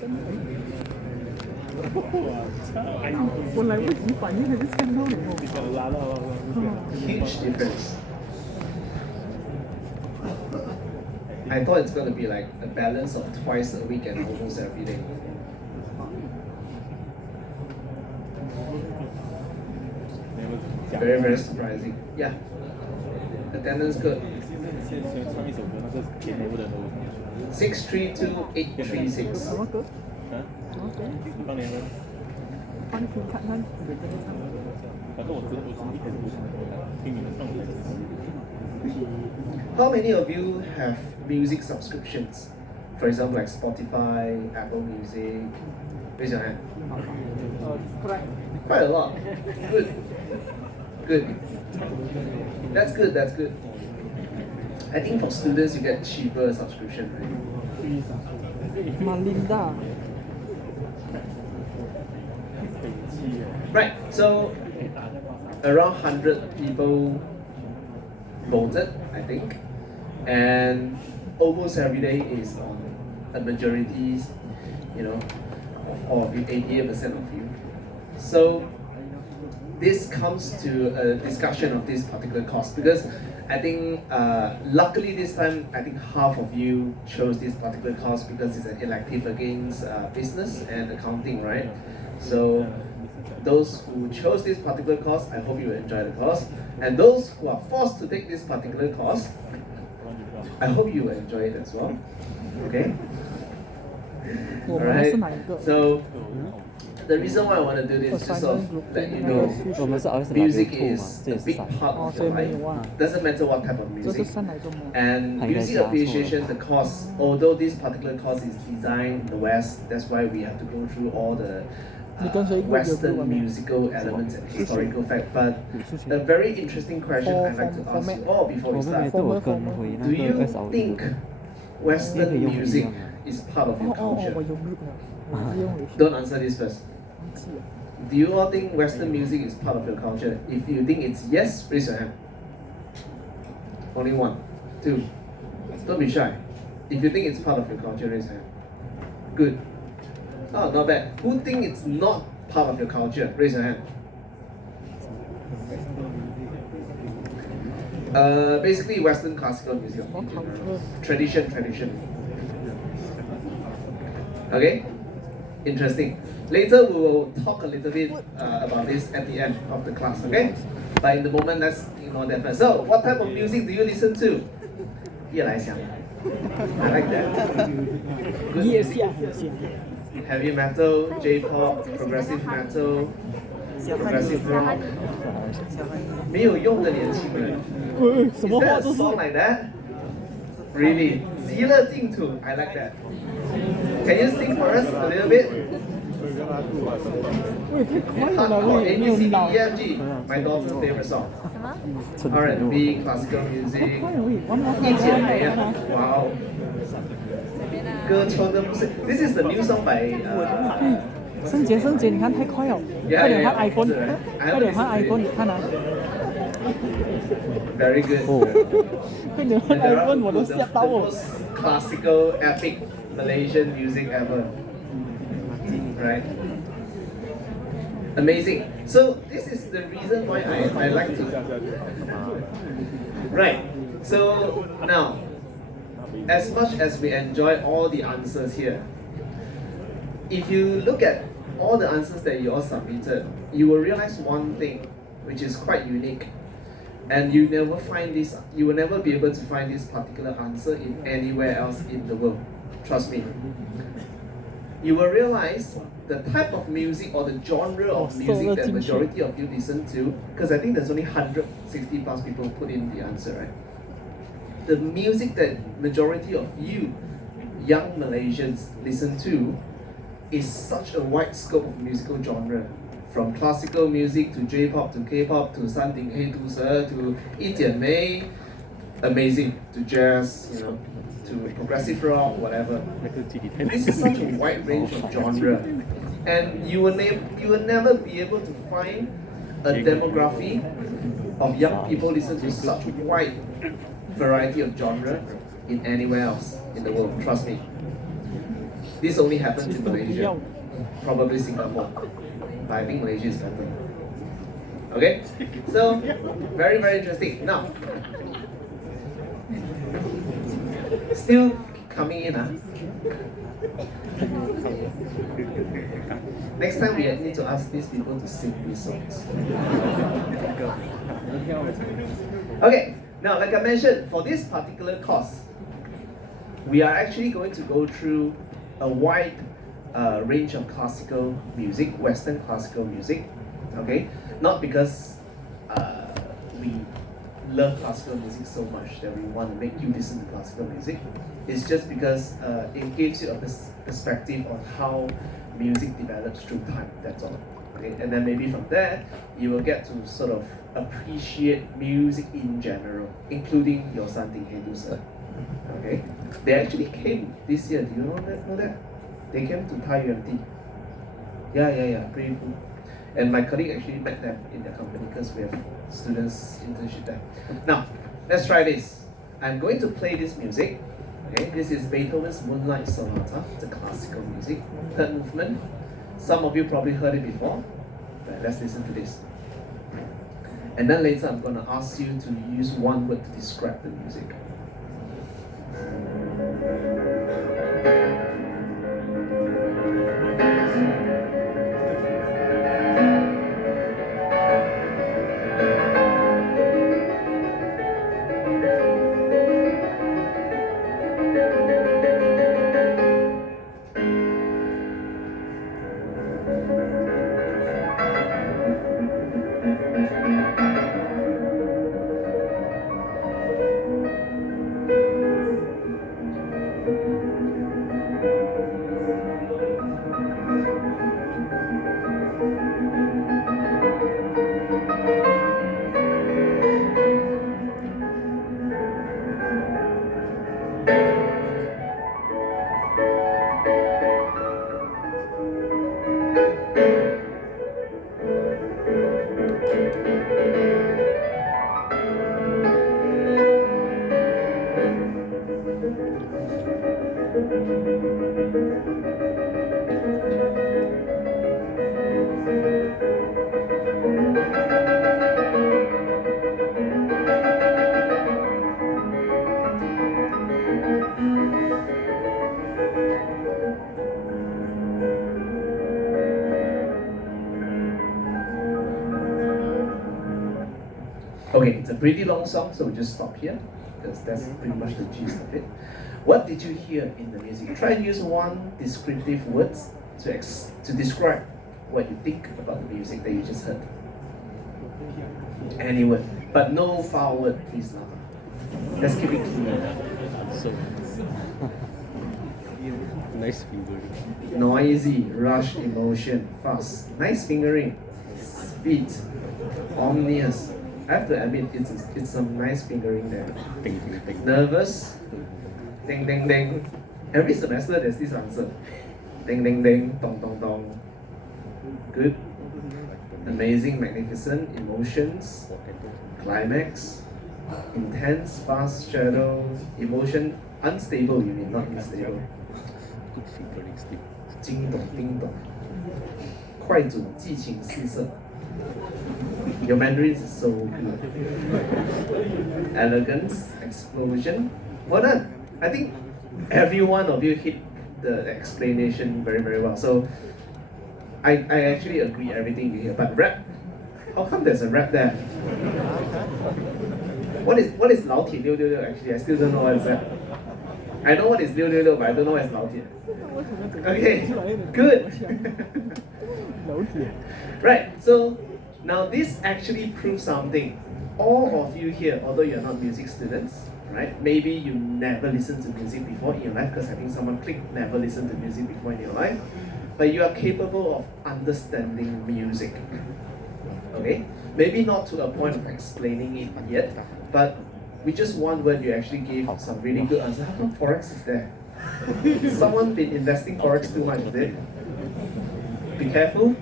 本来为什么反应还是看到Huge difference. I thought it's going to be like a balance of twice a week and almost every day. Very, very surprising. Yeah. Attendance good. 632-836. 什么歌？什么歌？帮你看看有这个唱。反正我一开始不想听你们唱的。How many of you have music subscriptions? For example, like Spotify, Apple Music. Raise your hand. Quite a lot. Good. Good. That's good. That's good. I think for students you get cheaper subscription, right? Malinda. Right. So around 100 people voted, I think, and almost every day is on a majority, of 88% of you. So this comes to a discussion of this particular course because I think luckily this time I think half of you chose this particular course because it's an elective against business and accounting, right? So those who chose this particular course, I hope you enjoy the course. And those who are forced to take this particular course, I hope you enjoy it as well. Okay? Alright. So the reason why I want to do this is just sort of let you know music is a big part of your life. Doesn't matter what type of music. And music appreciation, the course, although this particular course is designed in the West, that's why we have to go through all the Western musical elements and historical fact. But a very interesting question I'd like to ask you all before we start. Do you think Western music is part of your culture? Don't answer this first. Do you all think Western music is part of your culture? If you think it's yes, raise your hand. Only one, two. Don't be shy. If you think it's part of your culture, raise your hand. Good. Oh, not bad. Who think it's not part of your culture? Raise your hand. Basically Western classical music. Tradition. Okay? Interesting. Later we will talk a little bit about this at the end of the class, okay? But in the moment, let's ignore that first. So, what type of music do you listen to? 夜来香. I like that. Good music. Heavy metal, J-pop, progressive metal, progressive rock. 没有用的年轻人. Is that a song like that? Really? 极乐净土. I like that. Can you sing for us a little bit? Hardcore, A, B, C, D, E, F, G. My daughter's favorite song. R&B, classical music. 一剪梅啊 Wow. 歌春的不是 This is the new song by 圣杰，你看太快了，快点换 iPhone， 快点换 iPhone， 你看啊。Very good. 快点换 iPhone， 我都吓到我。Classical, epic Malaysian music ever. Right? Amazing. So this is the reason why I like to. Right. So now, as much as we enjoy all the answers here, if you look at all the answers that you all submitted, you will realize one thing, which is quite unique. And you will never be able to find this particular answer in anywhere else in the world. Trust me. You will realize the type of music or the genre of music that majority of you listen to, because I think there's only 160 plus people put in the answer, right? The music that majority of you young Malaysians listen to is such a wide scope of musical genre. From classical music to J-pop to K-pop to 山顶黑毒蛇 to 一剪梅, amazing, to jazz, to progressive rock, whatever. This is such a wide range of genre, and you will never be able to find a demography of young people listen to such wide variety of genre in anywhere else in the world. Trust me. This only happens in Malaysia, probably Singapore, but I think Malaysia is better. Okay, so very interesting. Now, still coming in, Next time we need to ask these people to sing these songs. Okay, now like I mentioned, for this particular course, we are actually going to go through a wide range of classical music, Western classical music. Okay, not because we love classical music so much that we want to make you listen to classical music. It's just because it gives you a perspective on how music develops through time, that's all. Okay? And then maybe from there, you will get to sort of appreciate music in general, including your son Ding Hedu sir. Okay? They actually came this year, do you know that? They came to Thai UMT. Yeah, pretty cool. And my colleague actually met them in their company because we have students internship there. Now, let's try this. I'm going to play this music. Okay, this is Beethoven's Moonlight Sonata. It's a classical music, third movement. Some of you probably heard it before, but let's listen to this. And then later I'm going to ask you to use one word to describe the music. Okay, it's a pretty long song, so we'll just stop here because that's pretty much the gist of it. What did you hear in the music? Try and use one descriptive words to describe what you think about the music that you just heard. Any word, but no foul word, please. Let's keep it clean. So nice fingering. Noisy, rush, emotion, fast. Nice fingering, speed, ominous. I have to admit, it's some nice fingering there. Ding, ding, ding. Nervous, ding ding ding. Every semester there's this answer. Ding ding ding, dong dong dong. Good. Amazing, magnificent, emotions, climax, intense, fast, shadow, emotion, unstable, you mean, not unstable. Good fingering stick. 惊懂叮咚，快准激情四射。Your Mandarin is so good. Elegance, explosion. Well done. I think every one of you hit the explanation very well. So I actually agree everything you hear. But rap, how come there's a rap there? What is 老铁666 actually? I still don't know what is that. I know what is 666, but I don't know what is 老铁. Okay, good. Right, so now this actually proves something. All of you here, although you're not music students, right? Maybe you never listened to music before in your life, because I think someone clicked never listened to music before in your life. But you are capable of understanding music. Okay? Maybe not to a point of explaining it yet, but with just one word you actually gave some really good answer. How come Forex is there? Someone been investing Forex too much, is it? Be careful.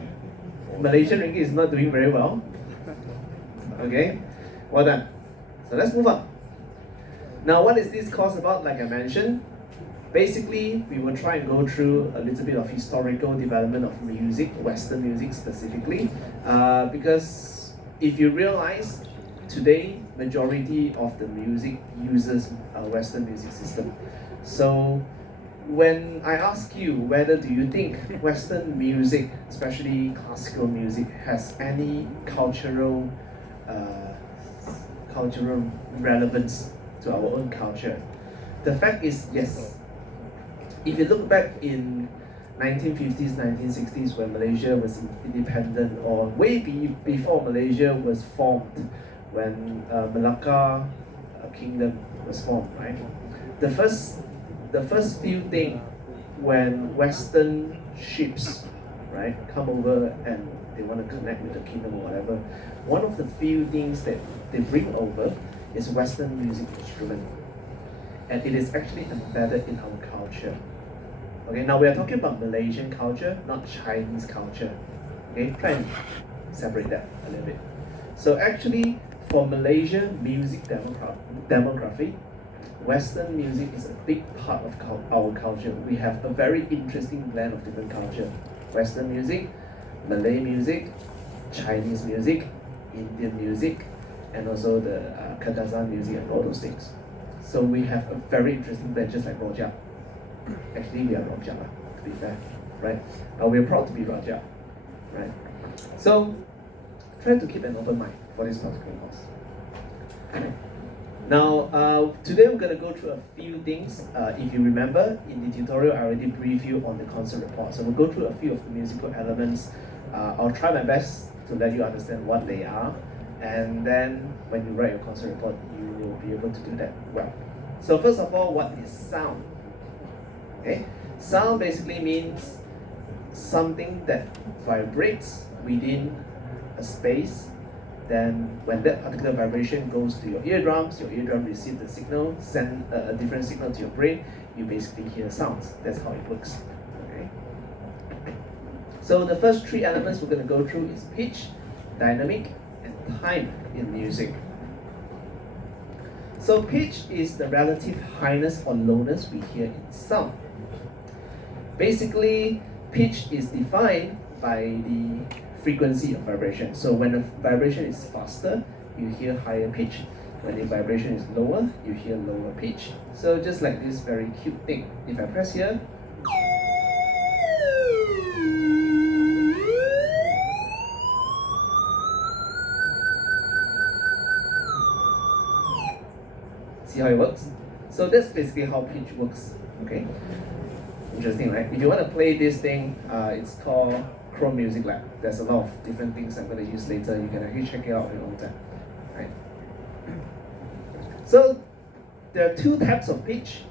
Malaysian ringgit is not doing very well. Okay? Well done. So let's move on. Now what is this course about? Like I mentioned, Basically, we will try and go through a little bit of historical development of music, Western music specifically, because if you realize today, majority of the music uses a Western music system. So when I ask you whether do you think Western music, especially classical music, has any cultural relevance to our own culture, the fact is yes. If you look back in 1950s, 1960s, when Malaysia was independent, or way before Malaysia was formed, when Malacca Kingdom was formed, right? The first few things when Western ships, right, come over and they want to connect with the kingdom or whatever, one of the few things that they bring over is Western music instrument, and it is actually embedded in our culture. Okay, now we are talking about Malaysian culture, not Chinese culture. Okay, try and separate that a little bit. So actually, for Malaysia music demography, Western music is a big part of our culture. We have a very interesting blend of different culture. Western music, Malay music, Chinese music, Indian music, and also the Kadazan music and all those things. So we have a very interesting blend, just like Rojak. Actually, we are Rojak, to be fair, right? We're proud to be Rojak, right? So try to keep an open mind for this particular course. Now, today we're going to go through a few things. If you remember, in the tutorial, I already briefed you on the concert report. So we'll go through a few of the musical elements. I'll try my best to let you understand what they are. And then when you write your concert report, you will be able to do that well. So first of all, what is sound? Okay, sound basically means something that vibrates within a space. Then when that particular vibration goes to your eardrum receives the signal, send a different signal to your brain, you basically hear sounds. That's how it works. Okay. So the first three elements we're going to go through is pitch, dynamic, and time in music. So pitch is the relative highness or lowness we hear in sound. Basically, pitch is defined by the frequency of vibration. So when the vibration is faster, you hear higher pitch. When the vibration is lower, you hear lower pitch. So just like this very cute thing. If I press here, see how it works? So that's basically how pitch works. Okay. Interesting, right? If you want to play this thing, it's called Chrome Music Lab. There's a lot of different things I'm going to use later. You can actually check it out on your own time. Right? So there are two types of pitch,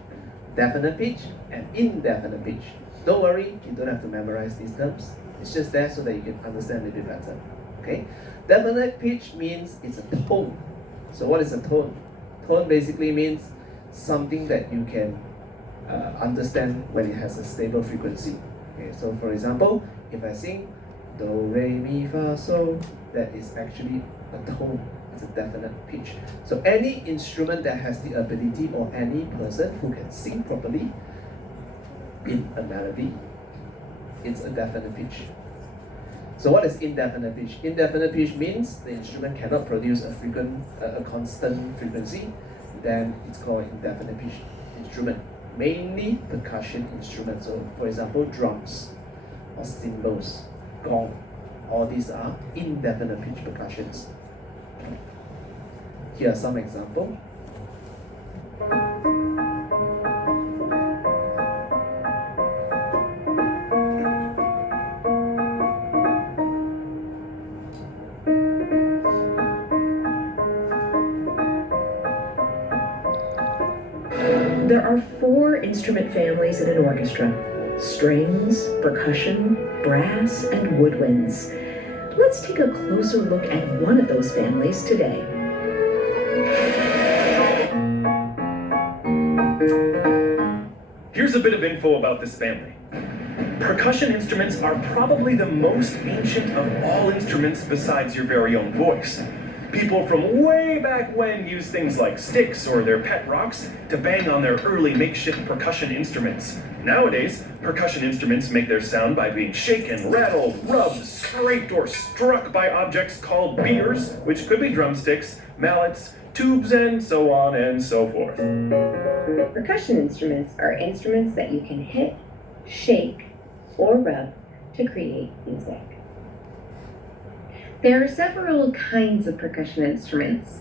definite pitch and indefinite pitch. Don't worry, you don't have to memorize these terms. It's just there so that you can understand a little bit better. Okay? Definite pitch means it's a tone. So what is a tone? Tone basically means something that you can understand when it has a stable frequency. Okay, so for example, if I sing do, re, mi, fa, sol, that is actually a tone. It's a definite pitch. So any instrument that has the ability, or any person who can sing properly in a melody, it's a definite pitch. So what is indefinite pitch? Indefinite pitch means the instrument cannot produce a constant frequency. Then it's called indefinite pitch instrument. Mainly percussion instruments. So for example, drums or cymbals, gong, all these are indefinite pitch percussions. Here are some examples. There are 4 instrument families in an orchestra: strings, percussion, brass, and woodwinds. Let's take a closer look at one of those families today. Here's a bit of info about this family. Percussion instruments are probably the most ancient of all instruments besides your very own voice. People from way back when used things like sticks or their pet rocks to bang on their early makeshift percussion instruments. Nowadays, percussion instruments make their sound by being shaken, rattled, rubbed, scraped, or struck by objects called beaters, which could be drumsticks, mallets, tubes, and so on and so forth. Percussion instruments are instruments that you can hit, shake, or rub to create music. There are several kinds of percussion instruments.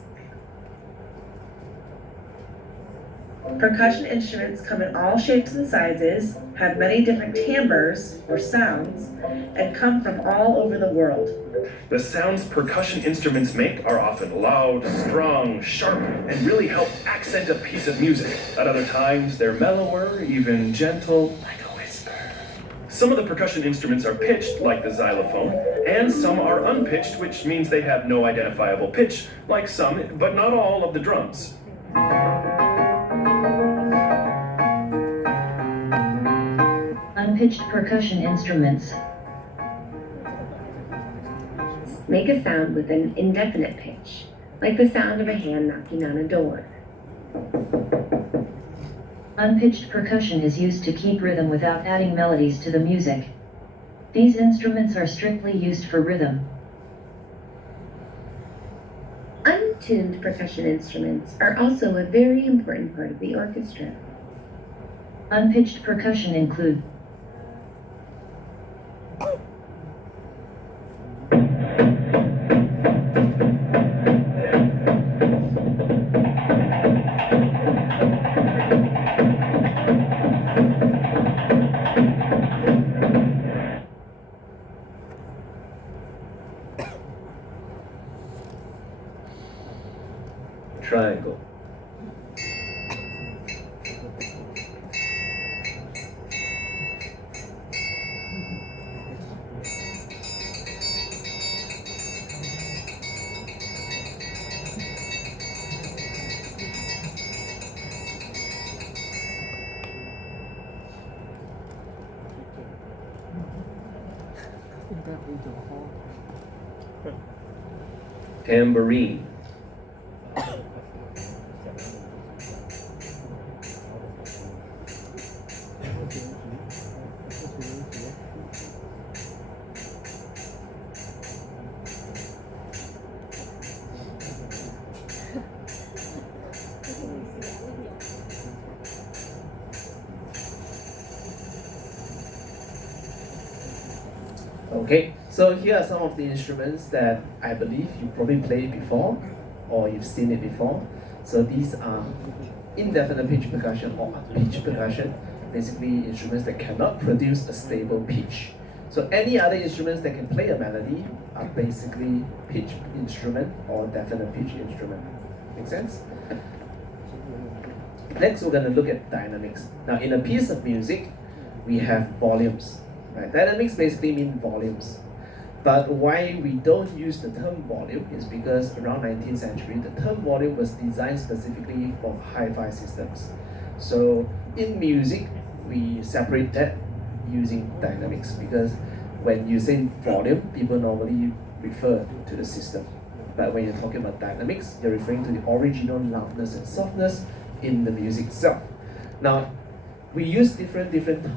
Percussion instruments come in all shapes and sizes, have many different timbres or sounds, and come from all over the world. The sounds percussion instruments make are often loud, strong, sharp, and really help accent a piece of music. At other times, they're mellower, even gentle, like a whisper. Some of the percussion instruments are pitched, like the xylophone, and some are unpitched, which means they have no identifiable pitch, like some, but not all, of the drums. Unpitched percussion instruments Make a sound with an indefinite pitch, like the sound of a hand knocking on a door. Unpitched percussion is used to keep rhythm without adding melodies to the music. These instruments are strictly used for rhythm. Untuned percussion instruments are also a very important part of the orchestra. Unpitched percussion include Triangle. Tambourine. Okay, so here are some of the instruments that I believe you probably played before or you've seen it before. So these are indefinite pitch percussion or pitch percussion, basically instruments that cannot produce a stable pitch. So any other instruments that can play a melody are basically pitch instrument or definite pitch instrument. Make sense? Next, we're going to look at dynamics. Now, in a piece of music, we have volumes. Right? Dynamics basically mean volumes. But why we don't use the term volume is because around 19th century, the term volume was designed specifically for hi-fi systems. So in music, we separate that using dynamics because when you say volume, people normally refer to the system. But when you're talking about dynamics, you're referring to the original loudness and softness in the music itself. Now, we use different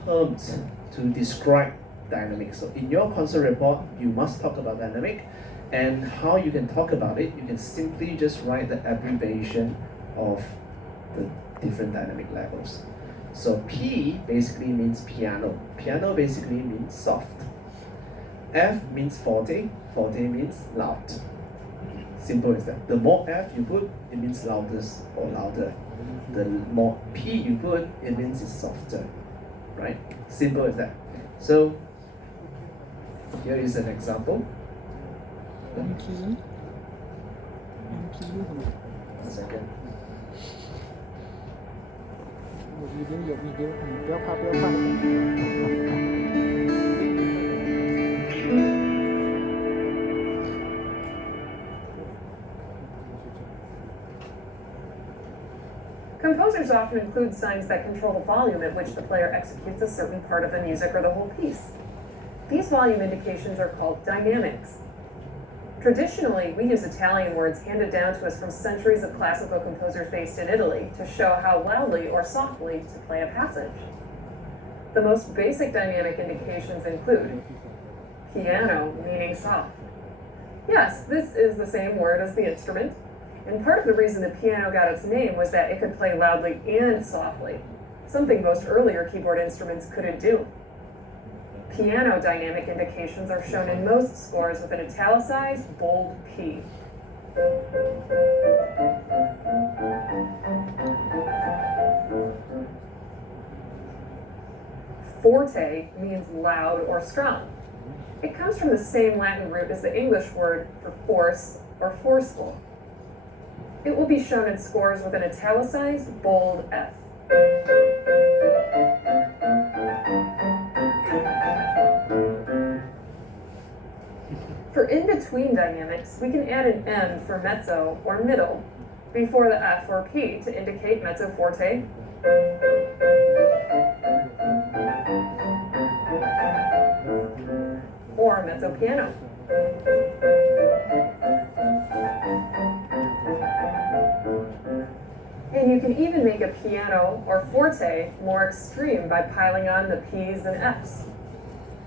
terms to describe dynamics. So in your concert report, you must talk about dynamic, and how you can talk about it, you can simply just write the abbreviation of the different dynamic levels. So P basically means piano. Piano basically means soft. F means forte. Forte means loud. Simple as that. The more F you put, it means loudest or louder. The more P you put, it means it's softer. Right? Simple as that. So here is an example. One second. Composers often include signs that control the volume at which the player executes a certain part of the music or the whole piece. These volume indications are called dynamics. Traditionally, we use Italian words handed down to us from centuries of classical composers based in Italy to show how loudly or softly to play a passage. The most basic dynamic indications include piano, meaning soft. Yes, this is the same word as the instrument, and part of the reason the piano got its name was that it could play loudly and softly, something most earlier keyboard instruments couldn't do. Piano dynamic indications are shown in most scores with an italicized, bold P. Forte means loud or strong. It comes from the same Latin root as the English word for force or forceful. It will be shown in scores with an italicized, bold F. For in-between dynamics, we can add an M for mezzo or middle before the F or P to indicate mezzo forte, or mezzo piano. And you can even make a piano or forte more extreme by piling on the P's and F's.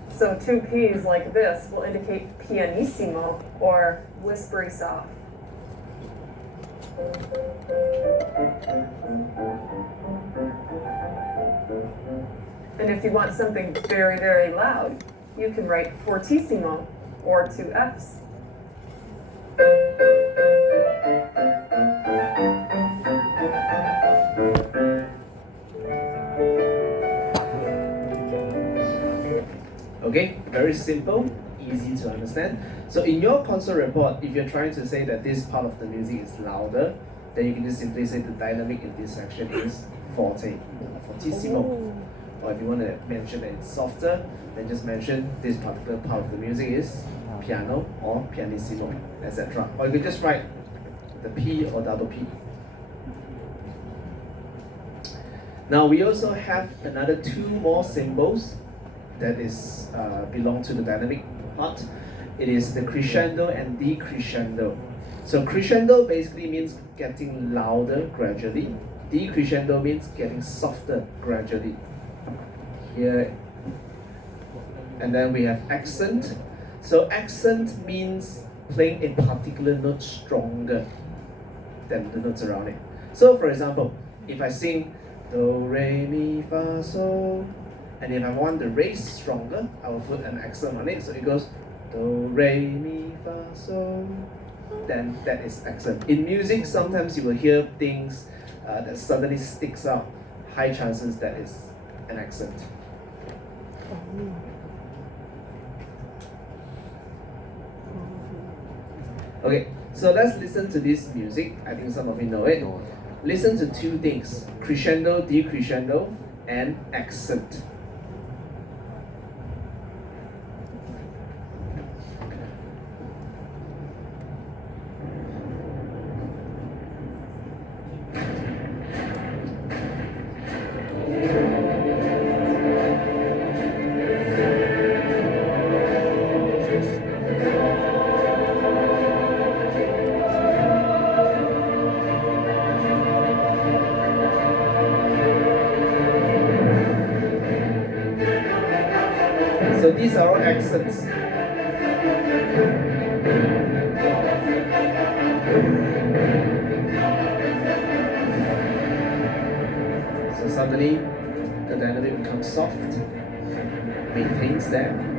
So two P's like this will indicate pianissimo or whispery soft. And if you want something very, very loud, you can write fortissimo or two F's. Okay, very simple, easy to understand. So in your console report, if you're trying to say that this part of the music is louder, then you can just simply say the dynamic in this section is forte, fortissimo. Or if you want to mention that it's softer, then just mention this particular part of the music is piano or pianissimo, etc. Or you can just write the P or double P. Now we also have another two more symbols that is belong to the dynamic part. It is the crescendo and decrescendo. So crescendo basically means getting louder gradually. Decrescendo means getting softer gradually. Here, and then we have accent. So accent means playing a particular note stronger than the notes around it. So for example, if I sing do, re, mi, fa, sol, and if I want the re stronger, I will put an accent on it. So it goes do, re, mi, fa, sol. Then that is accent. In music, sometimes you will hear things that suddenly sticks out. High chances that is an accent. Okay, so let's listen to this music. I think some of you know it. Listen to two things: crescendo, decrescendo, and accent. So these are all accents. So suddenly the dynamic becomes soft, maintains that.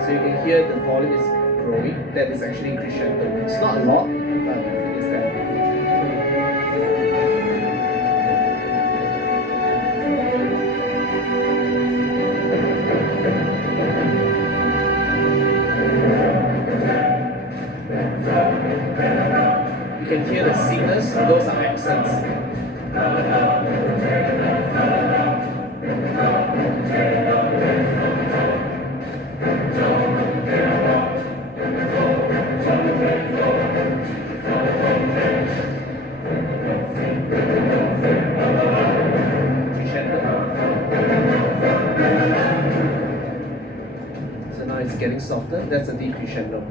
So you can hear the volume is growing. That is actually crescendo. It's not a lot, but it is there. can hear the singers, those are accents. So now it's getting softer, that's a decrescendo.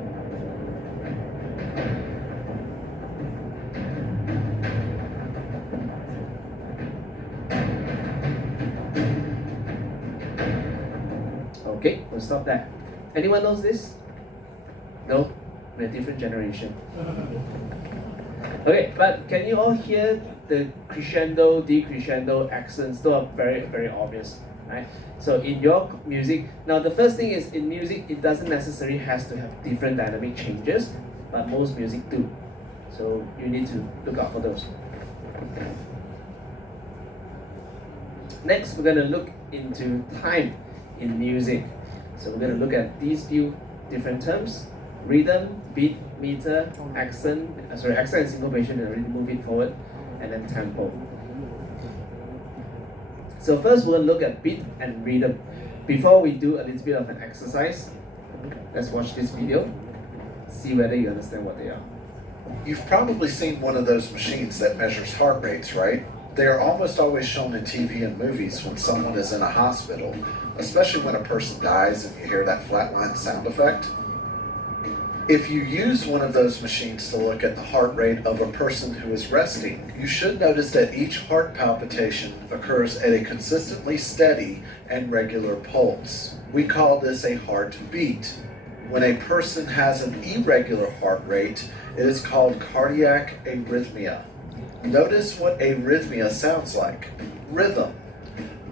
Okay, we'll stop there. Anyone knows this? No? We're a different generation. Okay, but can you all hear the crescendo, decrescendo accents? Those are very, very obvious, right? So in your music, now the first thing is in music, it doesn't necessarily has to have different dynamic changes, but most music do. So you need to look out for those. Next, we're going to look into time in music. So we're going to look at these few different terms: rhythm, beat, meter, accent, accent and syncopation, and really move it forward, and then tempo. So first we'll look at beat and rhythm. Before we do a little bit of an exercise, let's watch this video, see whether you understand what they are. You've probably seen one of those machines that measures heart rates, right? They are almost always shown in TV and movies when someone is in a hospital, especially when a person dies and you hear that flatline sound effect. If you use one of those machines to look at the heart rate of a person who is resting, you should notice that each heart palpitation occurs at a consistently steady and regular pulse. We call this a heartbeat. When a person has an irregular heart rate, it is called cardiac arrhythmia. Notice what arrhythmia sounds like. Rhythm.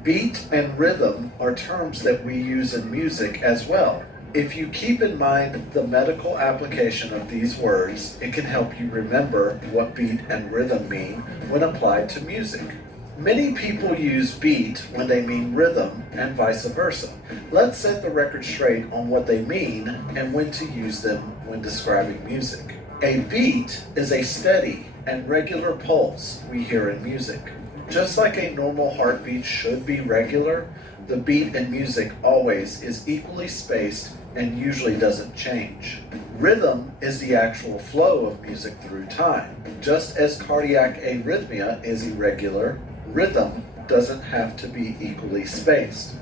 Beat and rhythm are terms that we use in music as well. If you keep in mind the medical application of these words, it can help you remember what beat and rhythm mean when applied to music. Many people use beat when they mean rhythm and vice versa. Let's set the record straight on what they mean and when to use them when describing music. A beat is a steady and regular pulse we hear in music. Just like a normal heartbeat should be regular, the beat in music always is equally spaced and usually doesn't change. Rhythm is the actual flow of music through time. Just as cardiac arrhythmia is irregular, rhythm doesn't have to be equally spaced.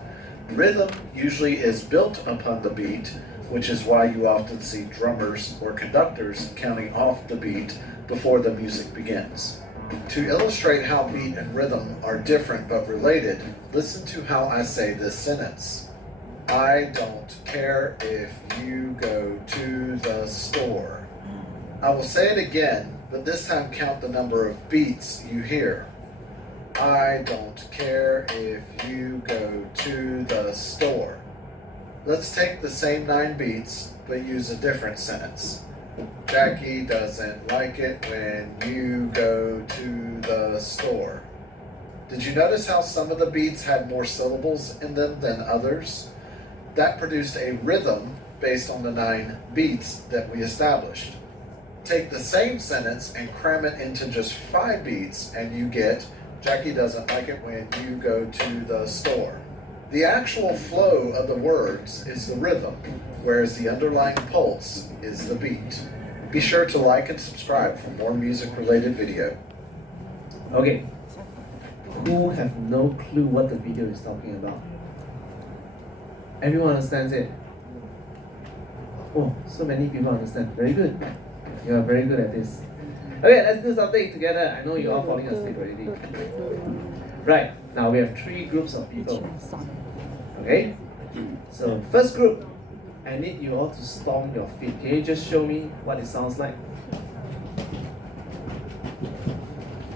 Rhythm usually is built upon the beat, which is why you often see drummers or conductors counting off the beat before the music begins. To illustrate how beat and rhythm are different but related, listen to how I say this sentence. I don't care if you go to the store. I will say it again, but this time count the number of beats you hear. I don't care if you go to the store. Let's take the same 9 beats, but use a different sentence. Jackie doesn't like it when you go to the store. Did you notice how some of the beats had more syllables in them than others? That produced a rhythm based on the 9 beats that we established. Take the same sentence and cram it into just 5 beats and you get Jackie doesn't like it when you go to the store. The actual flow of the words is the rhythm, whereas the underlying pulse is the beat. Be sure to like and subscribe for more music-related video. Okay, who have no clue what the video is talking about? Everyone understands it? Oh, so many people understand. Very good. You are very good at this. Okay, let's do something together. I know you're all falling asleep already. Right, now we have 3 groups of people. Okay? So, first group, I need you all to stomp your feet. Can you just show me what it sounds like?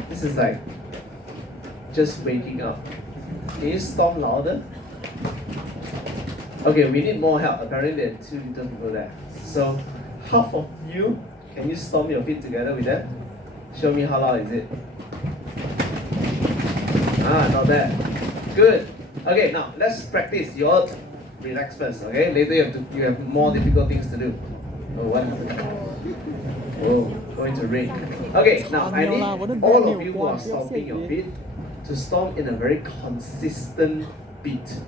This is like just waking up. Can you stomp louder? Okay, we need more help. Apparently there are 2 little people there. So, half of you, can you stomp your feet together with them? Show me how loud is it. Ah, not bad. Good. Okay, now let's practice. You all relax first, okay? Later you have more difficult things to do. Oh, what happened? Whoa, going to ring. Okay, now I need all of you who are stomping your feet to stomp in a very consistent beat.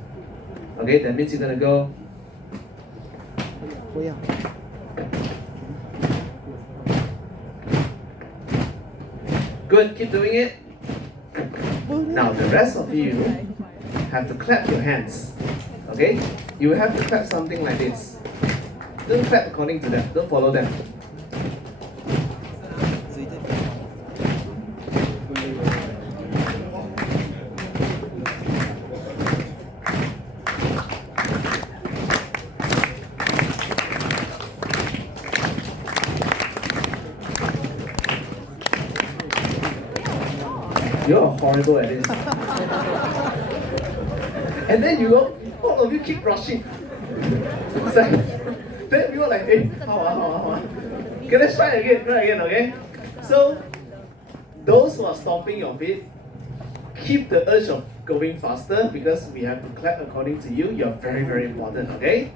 Okay, that means you're gonna go. Good, keep doing it. Now the rest of you have to clap your hands. Okay? You have to clap something like this. Don't clap according to them, don't follow them. You're horrible at this. And then all of you keep rushing. It's like, then we were like, hey, how? Okay, let's try again, okay? So, those who are stomping your feet, keep the urge of going faster because we have to clap according to you. You're very, very important, okay?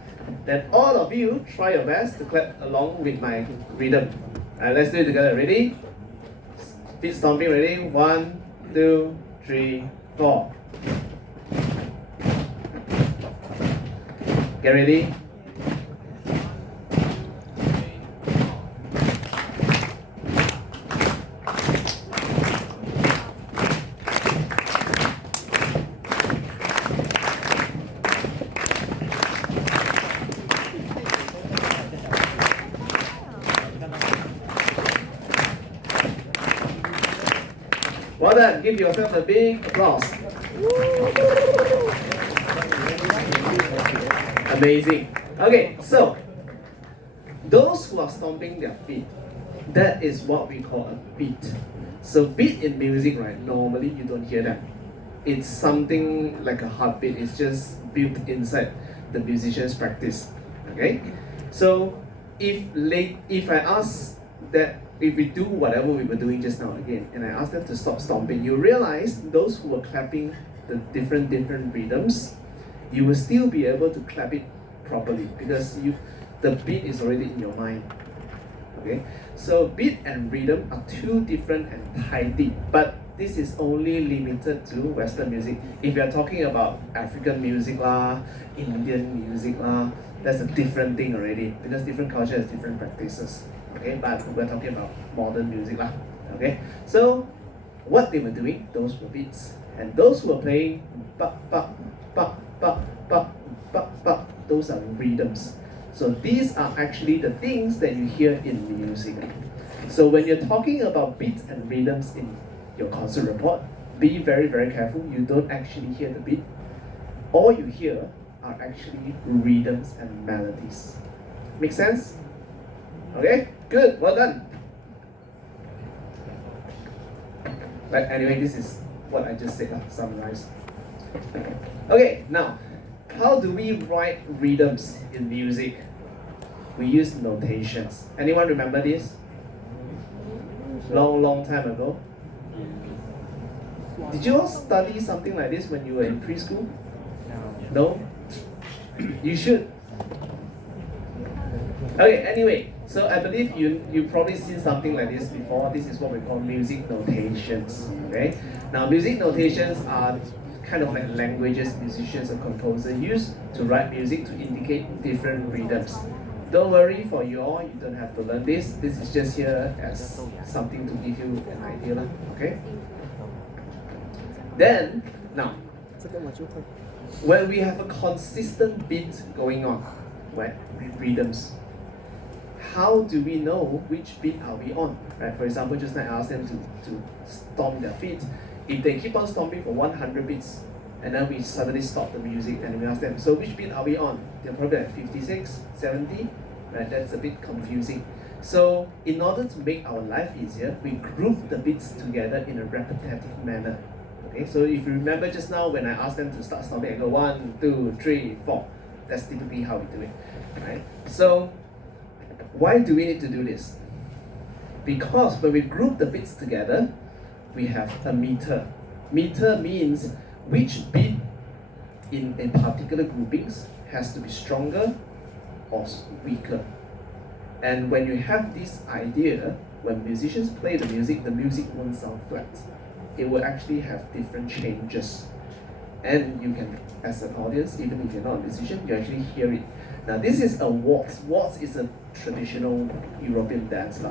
Then all of you try your best to clap along with my rhythm. Alright, let's do it together. Ready? Feet stomping, ready? 1, 2, 3, 4. Get ready? Well done, give yourself a big applause. Amazing. Okay, so those who are stomping their feet, that is what we call a beat. So beat in music, right, normally you don't hear that. It's something like a heartbeat, it's just built inside the musician's practice. Okay? So if I ask that, if we do whatever we were doing just now again, and I ask them to stop stomping, you realize those who were clapping the different rhythms, you will still be able to clap it properly because the beat is already in your mind. Okay, so beat and rhythm are two different entity, but this is only limited to Western music. If you're talking about African music lah, Indian music lah, that's a different thing already because different culture has different practices. Okay, but we're talking about modern music lah. Okay, so what they were doing, those were beats, and those who were playing ba ba ba ba ba ba ba, those are rhythms. So these are actually the things that you hear in music. So when you're talking about beats and rhythms in your concert report, be very, very careful. You don't actually hear the beat. All you hear are actually rhythms and melodies. Make sense? Okay, good, well done. But anyway, this is what I just said, summarized. Okay, now, how do we write rhythms in music? We use notations. Anyone remember this? Long time ago. Did you all study something like this when you were in preschool? No? You should. Okay, anyway, so I believe you've probably seen something like this before. This is what we call music notations. Okay? Now, music notations are kind of like languages musicians or composers use to write music to indicate different rhythms. Don't worry, for you all, you don't have to learn this. This is just here as something to give you an idea. Okay? Then, now, when we have a consistent beat going on, right, rhythms, how do we know which beat are we on? Right? For example, just now I asked them to stomp their feet. If they keep on stomping for 100 beats, and then we suddenly stop the music and we ask them, so which beat are we on? They're probably at 56, 70, right? That's a bit confusing. So in order to make our life easier, we group the beats together in a repetitive manner. Okay, so if you remember just now when I asked them to start stomping, I go 1, 2, 3, 4. That's typically how we do it, right? So why do we need to do this? Because when we group the beats together, we have a meter. Meter means which beat in a particular groupings has to be stronger or weaker. And when you have this idea, when musicians play the music won't sound flat. It will actually have different changes. And you can, as an audience, even if you're not a musician, you actually hear it. Now this is a waltz. Waltz is a traditional European dance.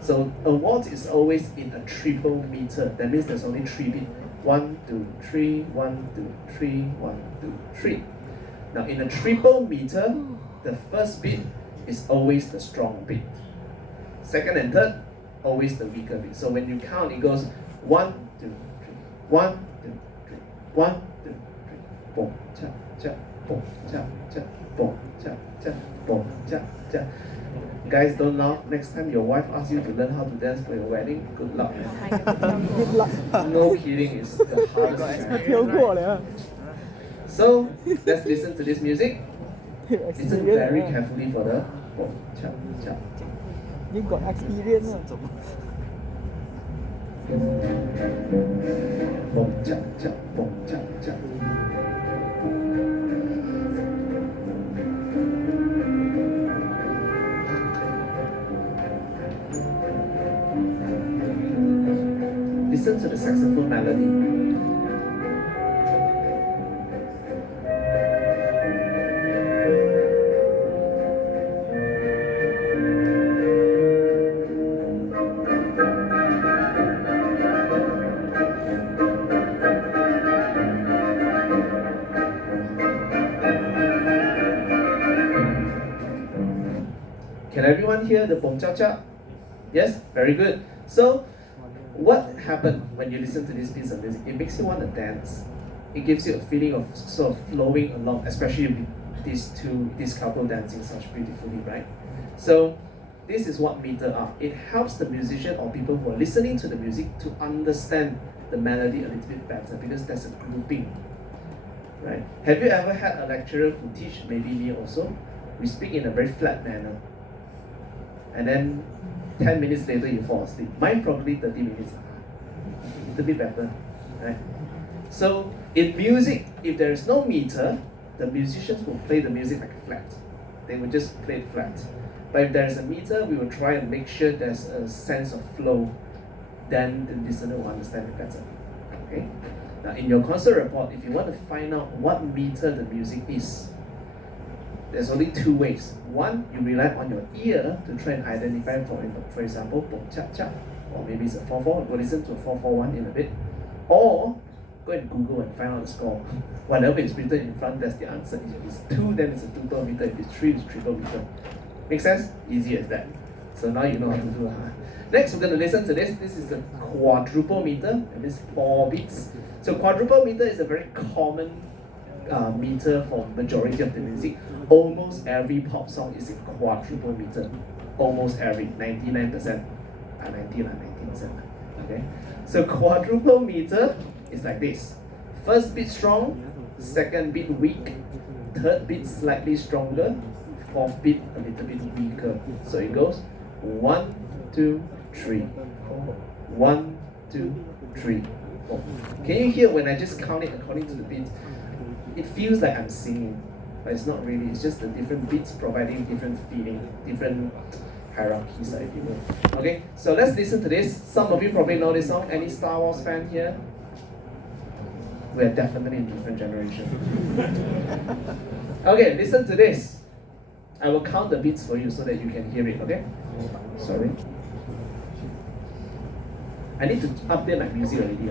So a waltz is always in a triple meter. That means there's only 3 beats. 1, 2, 3, 1, 2, 3, 1, 2, 3. Now in a triple meter, the first beat is always the strong beat. Second and third, always the weaker beat. So when you count, it goes 1, 2, 3, 1, 2, 3, 1, 2, 3, boom, cha, cha, boom, cha, cha, boom, cha, cha, boom, cha, cha. Guys, don't laugh. Next time your wife asks you to learn how to dance for your wedding, good luck, man. Good luck. No kidding, it's the hardest thing. So let's listen to this music. Listen very carefully for the boom, cha, cha. You got experience. Boom, cha, cha, boom, cha, cha. Listen to the saxophone melody. Can everyone hear the bom cha cha? Yes, very good. So, what happened when you listen to this piece of music? It makes you want to dance. It gives you a feeling of sort of flowing along, especially with this couple dancing such beautifully, right? So, this is what meter are. It helps the musician or people who are listening to the music to understand the melody a little bit better because there's a grouping, right? Have you ever had a lecturer who teach, maybe me also? We speak in a very flat manner. And then 10 minutes later you fall asleep. Mine probably 30 minutes. A little bit better, right? So in music, if there is no meter, the musicians will play the music like flat. They will just play it flat. But if there is a meter, we will try and make sure there's a sense of flow. Then the listener will understand it better. Okay? Now in your concert report, if you want to find out what meter the music is, there's only 2 ways. One, you rely on your ear to try and identify, for example, boom cha cha, or maybe it's a 4/4. Go listen to a 4/4/1 in a bit, or go and Google and find out the score. Whatever is written in front, that's the answer. If it's 2, then it's a duple meter. If it's 3, it's triple meter. Make sense? Easy as that. So now you know how to do it. Next, we're going to listen to this. This is the quadruple meter, and it's 4 beats. So quadruple meter is a very common meter for majority of the music. Almost every pop song is in quadruple meter. Almost every, 99%. 90%. Okay? So quadruple meter is like this. First beat strong, second beat weak, third beat slightly stronger, fourth beat a little bit weaker. So it goes 1, 2, 3, 4. 1, 2, 3, 4. Can you hear when I just count it according to the beats? It feels like I'm singing, but it's not really. It's just the different beats providing different feeling, different hierarchies, if you will. Okay, so let's listen to this. Some of you probably know this song. Any Star Wars fan here? We're definitely in different generation. Okay, listen to this. I will count the beats for you so that you can hear it, okay? Sorry. I need to update my music already.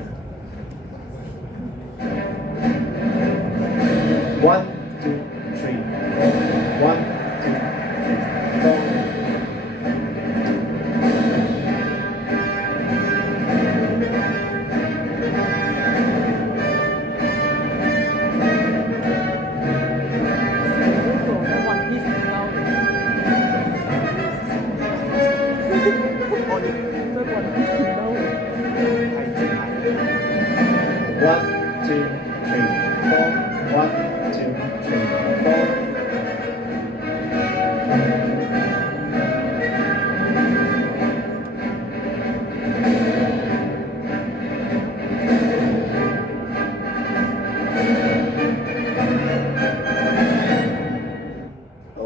1, 2, 3, 4. 1, 2, 3, 4.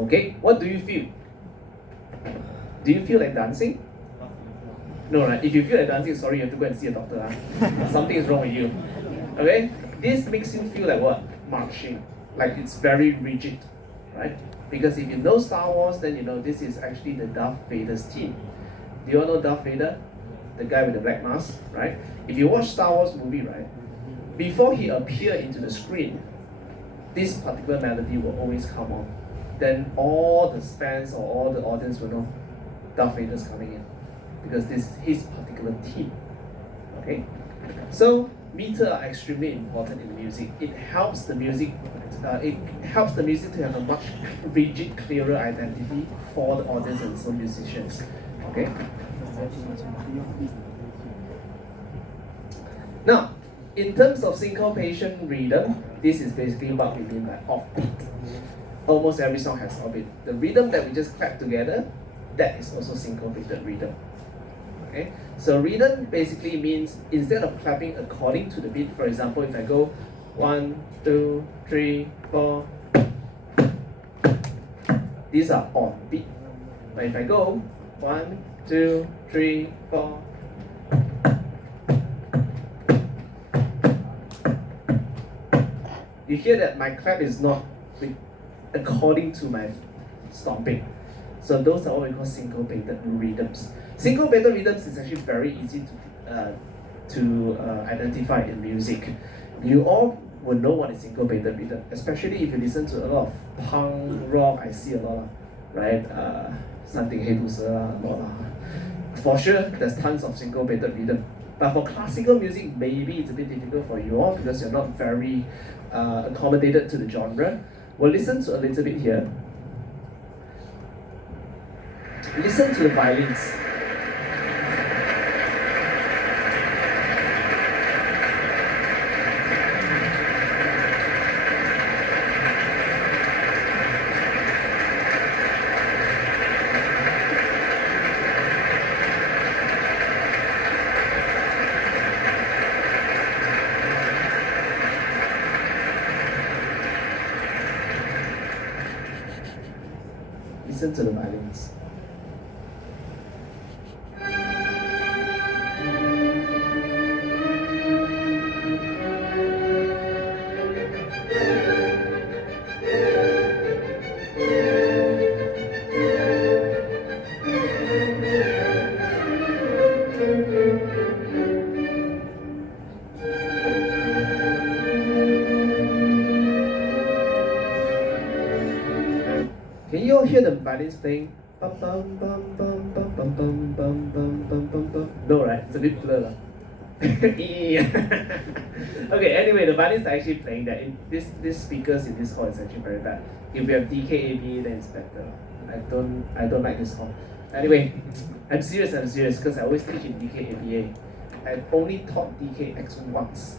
Okay, what do you feel? Do you feel like dancing? No, right? If you feel like dancing, sorry, you have to go and see a doctor. Something is wrong with you. Okay? This makes you feel like what? Marching. Like it's very rigid, right? Because if you know Star Wars, then you know this is actually the Darth Vader's team. Do you all know Darth Vader? The guy with the black mask, right? If you watch Star Wars movie, right? Before he appeared into the screen, this particular melody will always come on. Then all the fans or all the audience will know Darth Vader's coming in. Because this is his particular team. Okay? So meter are extremely important in music. It helps the music to have a much rigid, clearer identity for the audience and some musicians. Okay? Now, in terms of syncopation rhythm, this is basically what we mean by offbeat. Almost every song has offbeat. The rhythm that we just clap together, that is also syncopated rhythm. Okay? So rhythm basically means instead of clapping according to the beat, for example, if I go 1, 2, 3, 4, these are on beat. But if I go 1, 2, 3, 4, you hear that my clap is not according to my stomping. So those are what we call syncopated rhythms. Syncopated rhythms is actually very easy to identify in music. You all will know what is syncopated rhythm, especially if you listen to a lot of punk rock. I see a lot of, right? Something 黑毒蛇 a lot For sure, there's tons of syncopated rhythm. But for classical music, maybe it's a bit difficult for you all because you're not very accommodated to the genre. We'll listen to a little bit here. Listen to the violins. Listen to the violins. Can you all hear the violins playing? Bum, bum, bum, bum, bum, bum, bum, bum, bum, bum, bum, bum. No, right? It's a bit blur. Okay, anyway, the violins are actually playing that. This speakers in this hall is actually very bad. If we have DKABA, then it's better. I don't like this hall. Anyway, I'm serious because I always teach in DKABA. I've only taught DKX once.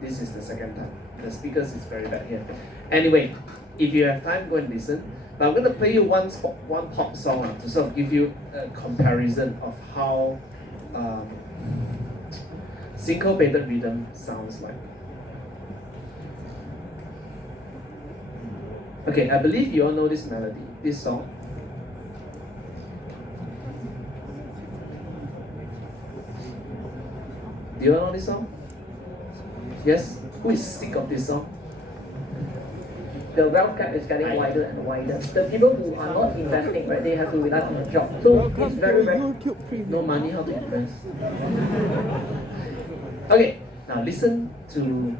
This is the second time. The speakers is very bad here. Anyway, if you have time, go and listen. But I'm going to play you one pop song to sort of give you a comparison of how syncopated rhythm sounds like. Okay, I believe you all know this melody, this song. Do you all know this song? Yes? Who is sick of this song? The wealth gap is getting wider and wider. The people who are not investing, right, they have to rely on a job. So it's very, no money, how to invest? Okay, now listen to,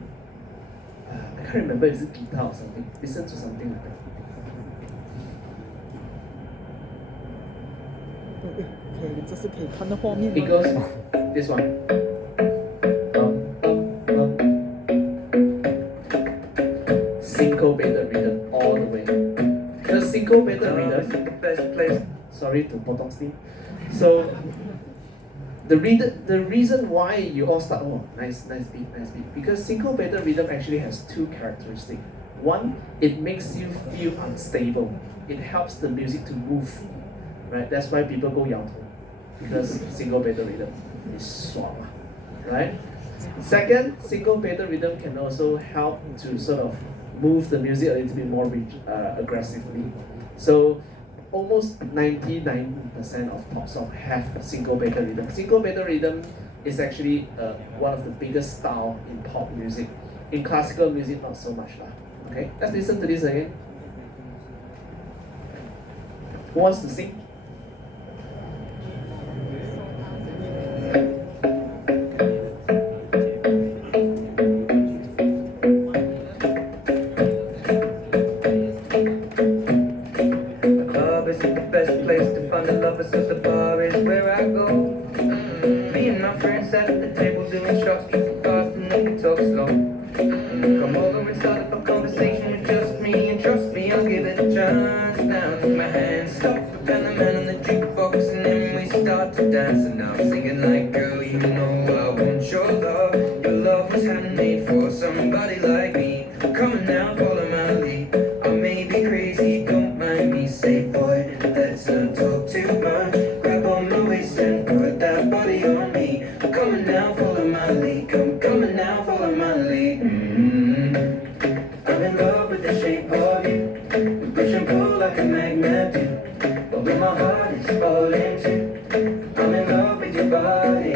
I can't remember if it's guitar or something. Listen to something like that. It goes this one. Syncopated rhythm all the way. The syncopated rhythm, best place. Sorry to potong steam. So the reason why you all start, oh, nice beat. Because syncopated rhythm actually has two characteristics. One, it makes you feel unstable. It helps the music to move. Right? That's why people go 摇头. Because syncopated rhythm is 爽, right? Second, syncopated rhythm can also help to sort of move the music a little bit more aggressively. So almost 99% of pop songs have syncopated rhythm. Syncopated rhythm is actually one of the biggest style in pop music. In classical music, not so much lah. Okay, let's listen to this again. Who wants to sing? So the bar is where I go. Me and my friends sat at the table doing shots, keep fast and then we talk slow. Come over and start up a conversation with just me, and trust me, I'll give it a chance. Now take my hand, stop, and the man on the jukebox, and then we start to dance. And I'm singing like, girl, you know I want your love. Your love was handmade for somebody like me. Come on now, follow my lead. I may be crazy, don't mind me. Say, boy, let's not talk too much. Grab on my waist and put that body on me. Come on now, follow my lead. Come on now, follow my lead. I'm in love with the shape of you. We push and pull like a magnet do. But when my heart is falling too, I'm in love with your body.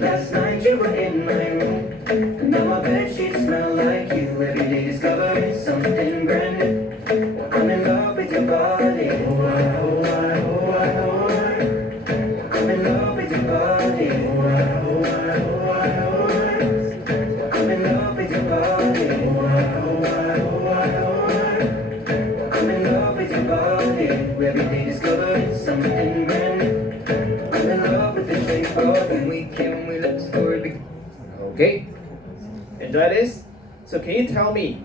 Last night you were in my room, and now my bedsheets smell like you. Every day discovering something brand new. I'm in love with your body. Oh, I, oh, I, oh, I, oh, I. I'm in love with your body. Oh, I, oh, I, oh, I, oh, I. I'm in love with your body. Oh, I, oh, I, oh, I, oh, I. I'm in love with your body. Every day discovering something brand new. I'm in love with the shape of you. We came, we let the story begin. Okay, enjoy this. So can you tell me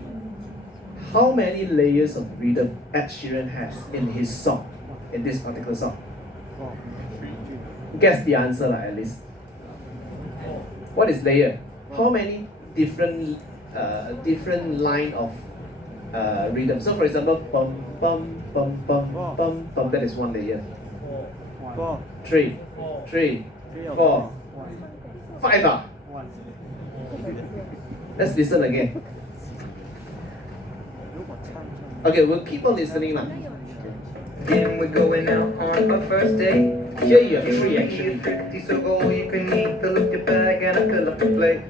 how many layers of rhythm Ed Sheeran has in his song, in this particular song? Guess the answer lah, at least. What is layer? How many different line of rhythm? So for example, bum bum bum bum bum bum, that is one layer. 3, 4, 5 ah. Let's listen again. Okay, we'll keep on listening now. Then we're going out on our first date. Here you have 3 actually. 50, so go all you can eat. Fill up your bag and I fill up the plate.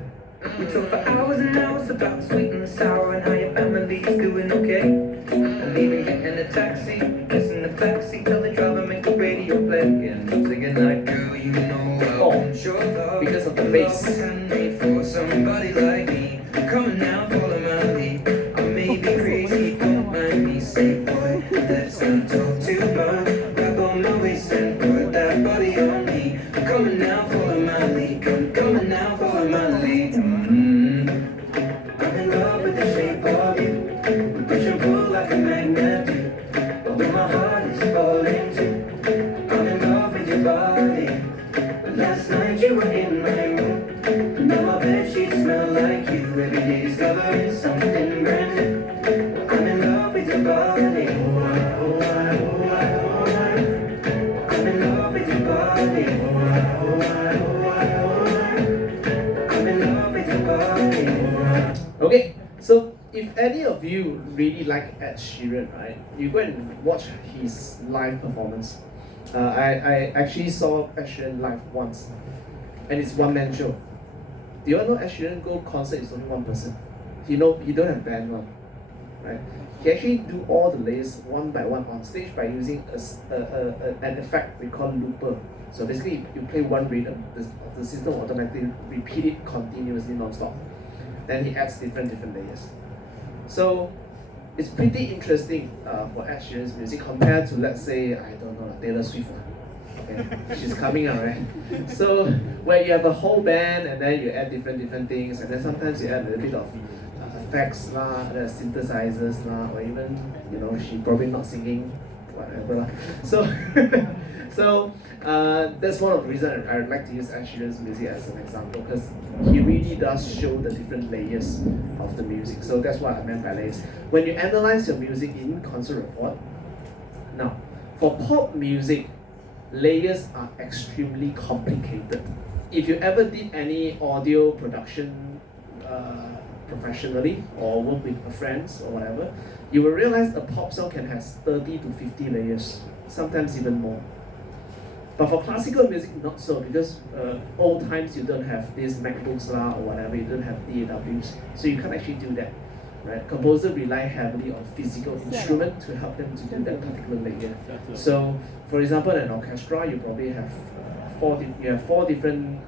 We talk for hours and hours about the sweet and the sour and how your family's doing okay. And even getting a taxi, kissing the backseat, tell the driver make the radio play. And I'm singing like, girl, you know I want your love. Because of the bass. Handmade for somebody like me. Come on now, follow my lead. I may be crazy, don't mind me. Say, boy, let's not talk too much. Grab on my waist and put that body on me. Come on now, follow my lead. Come on now, follow my lead. I'm in love with the shape of you. We push and pull like a magnet do. But when my heart is falling too, I'm in love with your body. But last night you were in my room, and now my bedsheets smell like you. Every day discovering something brand new. I'm in love with your body. Oh, I, oh, I, oh, I, oh, I. I'm in love with your body. Oh, I, oh, I, oh, I, oh, I. I'm in love with your body. Oh, I. Okay, so if any of you really like Ed Sheeran, right, you go and watch his live performance. I actually saw Ed Sheeran live once, and it's one-man show. Do you all know Ed Sheeran go concert is only one person? He don't have band one, right? He actually do all the layers one by one on stage by using an effect we call looper. So basically, you play one rhythm, the system automatically repeat it continuously non-stop. Then he adds different layers. So it's pretty interesting for Ed Sheeran's music compared to, let's say, I don't know, Taylor Swift. Okay, she's coming out, right? So where you have a whole band and then you add different things, and then sometimes you add a little bit of effects lah, the synthesizers lah, or even, you know, she probably not singing, whatever lah. So that's one of the reasons I like to use Ed Sheeran's music as an example, because he really does show the different layers of the music. So that's what I meant by layers. When you analyze your music in concert report, now for pop music, layers are extremely complicated. If you ever did any audio production professionally or work with friends or whatever, you will realize a pop song can have 30 to 50 layers, sometimes even more. But for classical music, not so, because old times you don't have these MacBooks or whatever, you don't have DAWs, so you can't actually do that. Right? Composers rely heavily on physical instrument to help them to do that particular layer. So, for example, in an orchestra, you probably have four different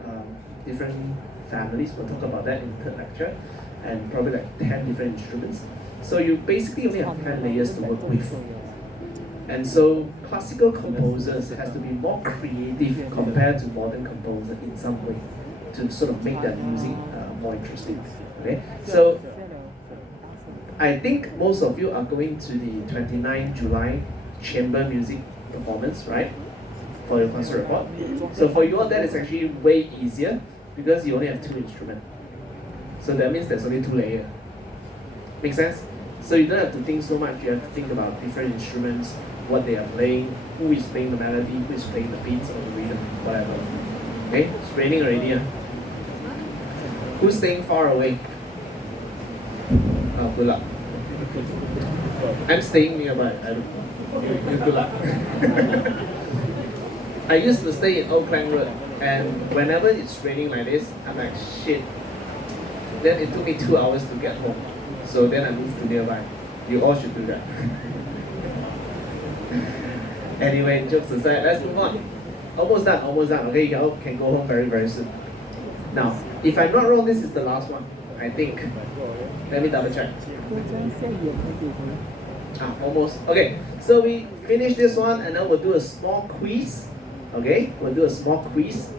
families. We'll talk about that in the third lecture, and probably like 10 different instruments. So you basically only have 10 layers to work with. And so classical composers has to be more creative compared to modern composers in some way to sort of make their music more interesting. Okay, so I think most of you are going to the 29 July chamber music performance, right? For your concert report. So for you all, that is actually way easier because you only have 2 instruments. So that means there's only 2 layers. Make sense? So you don't have to think so much. You have to think about different instruments, what they are playing, who is playing the melody, who is playing the beats or the rhythm, whatever. Okay, it's raining already. Who's staying far away? Oh, good luck. I'm staying nearby. Good luck. I used to stay in Old Klang Road, and whenever it's raining like this, I'm like, shit. Then it took me 2 hours to get home. So then I moved to nearby. You all should do that. Anyway, jokes aside, let's move on. Almost done. Okay, you all can go home very, very soon. Now, if I'm not wrong, this is the last one, I think. Let me double check. Almost. Okay, so we finish this one and then we'll do a small quiz. Okay, we'll do a small quiz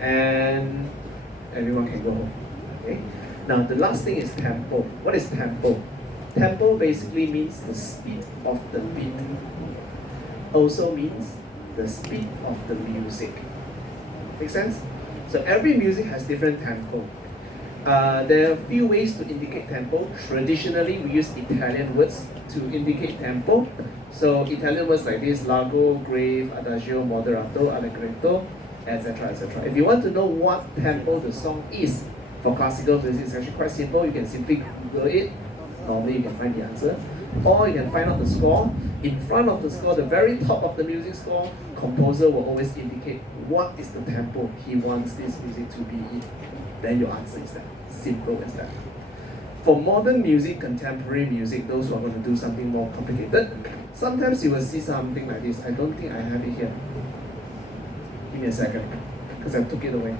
and everyone can go home. Okay. Now the last thing is tempo. What is tempo? Tempo basically means the speed of the beat. Also means the speed of the music. Make sense? So every music has different tempo. There are a few ways to indicate tempo. Traditionally, we use Italian words to indicate tempo. So Italian words like this: largo, grave, adagio, moderato, allegretto, etc., etc. If you want to know what tempo the song is for classical music, it's actually quite simple. You can simply Google it. Normally, you can find the answer, or you can find out the score. In front of the score, the very top of the music score, composer will always indicate what is the tempo he wants this music to be in. Then your answer is that. Simple as that. For modern music, contemporary music, those who are going to do something more complicated, sometimes you will see something like this. I don't think I have it here. Give me a second, because I took it away.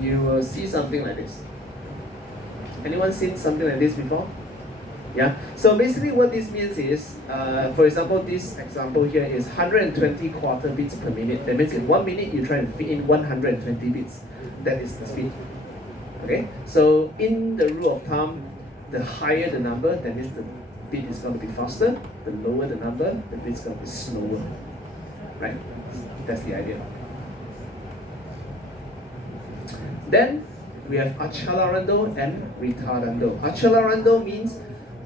You will see something like this. Anyone seen something like this before? Yeah. So basically what this means is, for example, this example here is 120 quarter beats per minute. That means in 1 minute you try to fit in 120 beats. That is the speed. Okay. So in the rule of thumb, the higher the number, that means the beat is going to be faster. The lower the number, the beat is going to be slower. Right? That's the idea. Then we have accelerando and retardando. Accelerando means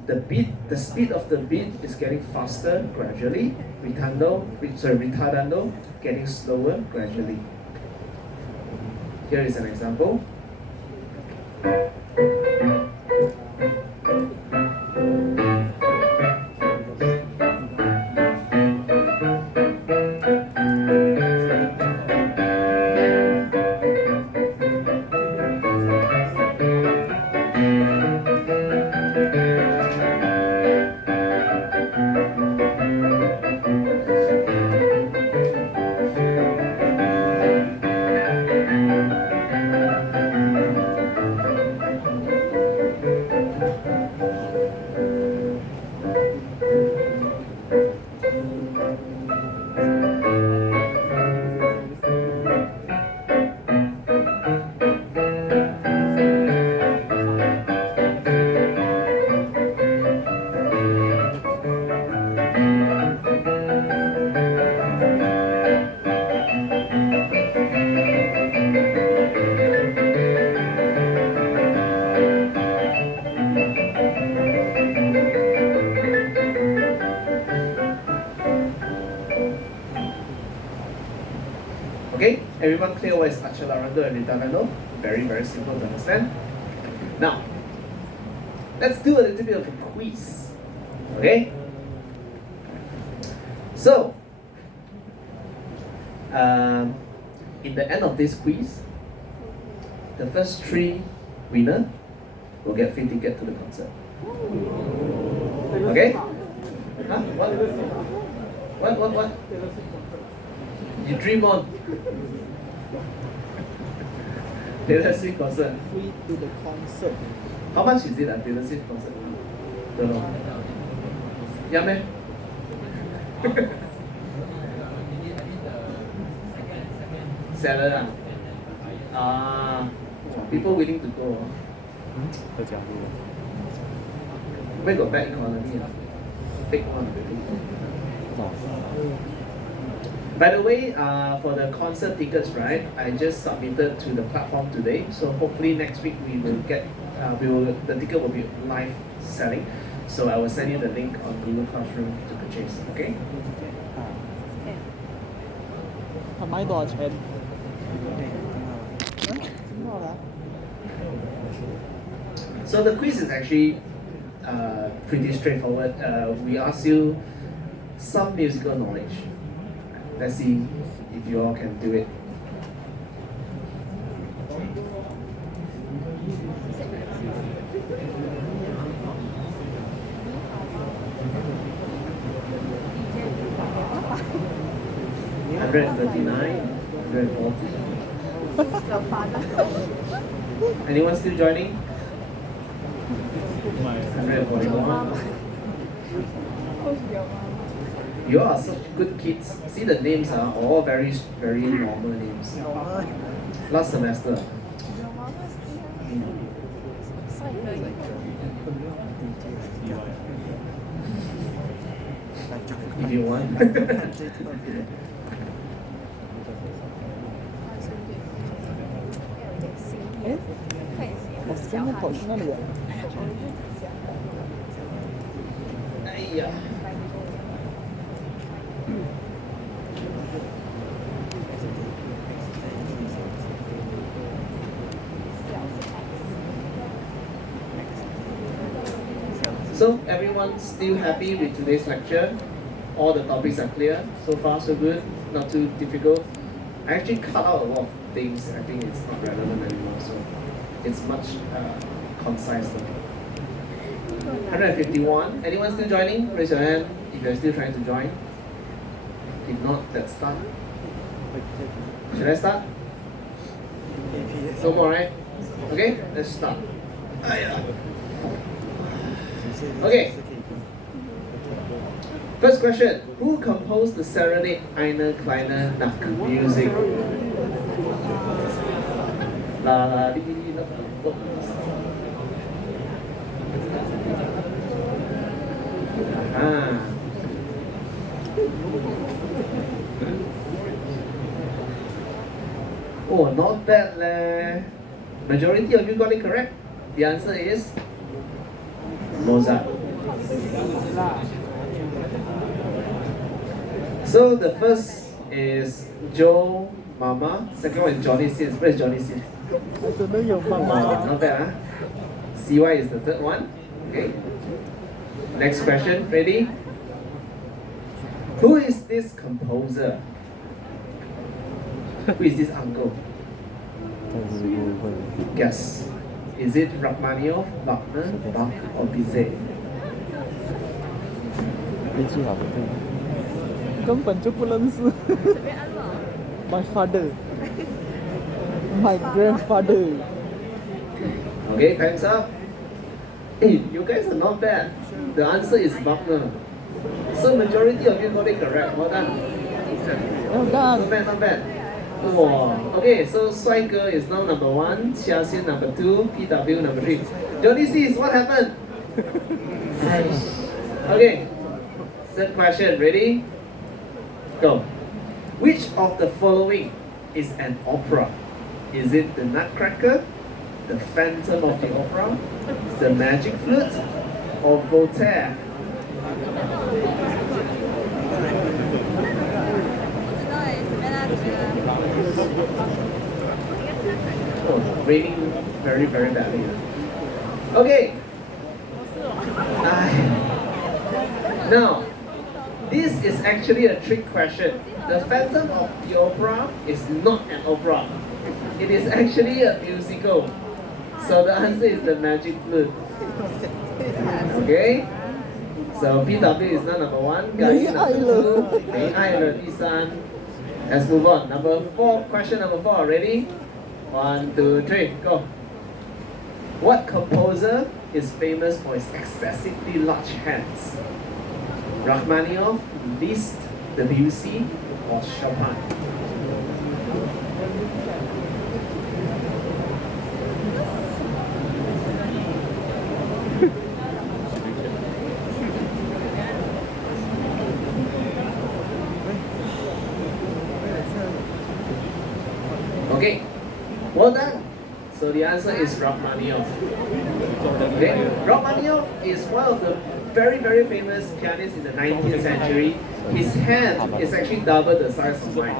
the speed of the beat is getting faster gradually. Retardando, getting slower gradually. Here is an example. Okay, everyone clear what is accelerando and retardando? Very, very simple to understand. Now, let's do a little bit of a quiz. Okay? So, in the end of this quiz, the first 3 winner will get free ticket to the concert. Okay? Huh? What? You dream on. Taylor Swift concert. Free to the concert. How much is it at Taylor Swift concert? Don't know. Yeah, man. Seller people willing to go. Where got bad economy? Big one. By the way, for the concert tickets, right? I just submitted to the platform today. So hopefully next week we will get, the ticket will be live selling. So I will send you the link on Google Classroom to purchase. Okay? 買多少錢？So the quiz is actually pretty straightforward. We ask you some musical knowledge. Let's see if you all can do it. Anyone still joining? 141. You all are such good kids. See the names are all very normal names. Last semester. If you want. 我现在跑去那里了。哎呀。So everyone still happy with today's lecture? All the topics are clear? So far so good? Not too difficult? I actually cut out a lot of things. I think it's not relevant anymore, so it's much concise. 151. Anyone still joining? Raise your hand if you're still trying to join. If not, let's start. Should I start? No more, right? Okay, let's start. Okay. First question. Who composed the Serenade Eine Kleine Nacht music? La la di di la. Aha. Oh, not bad leh. Majority of you got it correct. The answer is Mozart. So the first is Joe Mama. Second one is Johnny Sins. Where is Johnny Sins? I don't know your mama. Not bad, huh? CY is the third one. Okay. Next question. Ready? Who is this composer? Who is this uncle? Guess. Is it Rachmaninoff, Wagner, Bach, or Bizet? 根本就不认识。My father. My grandfather. Okay, time's up. Hey, you guys are not bad. The answer is Wagner. So majority of you got it correct. Well done. Well done. Not bad, not bad. Wow. Okay, so 帅哥 is now number 1, Xia Xian number 2, PW number 3. Johnny Sees, what happened? Okay, third question, ready? Go. Which of the following is an opera? Is it the Nutcracker, the Phantom of the Opera, the Magic Flute, or Voltaire? Oh, raining very badly. Okay. Now, this is actually a trick question. The Phantom of the Opera is not an opera. It is actually a musical. So the answer is the Magic Flute. Okay? So PW is not number one. Guy number two. 没爱了第三. Let's move on. Number 4, question number 4. Ready? 1, 2, 3, go. What composer is famous for his excessively large hands? Rachmaninoff, Liszt, Debussy, or Chopin? Okay, well done. So the answer is Rachmaninoff. Okay, Rachmaninoff is one of the very, very famous pianists in the 19th century. His hand is actually double the size of mine.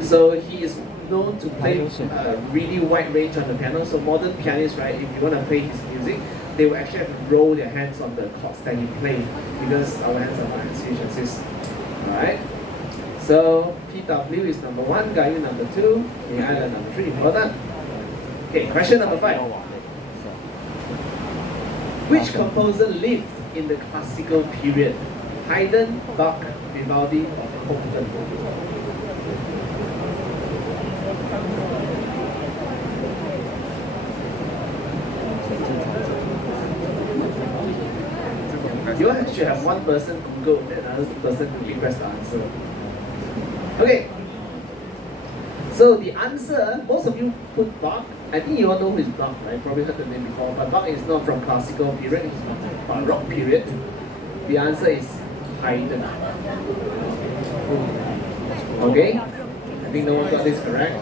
So he is known to play a really wide range on the piano. So modern pianists, right, if you want to play his music, they will actually have to roll their hands on the chords that he plays because our hands are not as huge as his. Alright? So PW is number 1, Gayu number 2, Island number 3. Well done. Okay, question number 5. Which composer lived in the classical period? Haydn, Bach, Vivaldi, or Beethoven? You should have one person Google and another person request the answer. Okay. So the answer, most of you put Bach. I think you all know who is Bach, right? Probably heard the name before. But Bach is not from classical period, he's from Baroque period. The answer is Haydn. Okay? I think no one got this correct.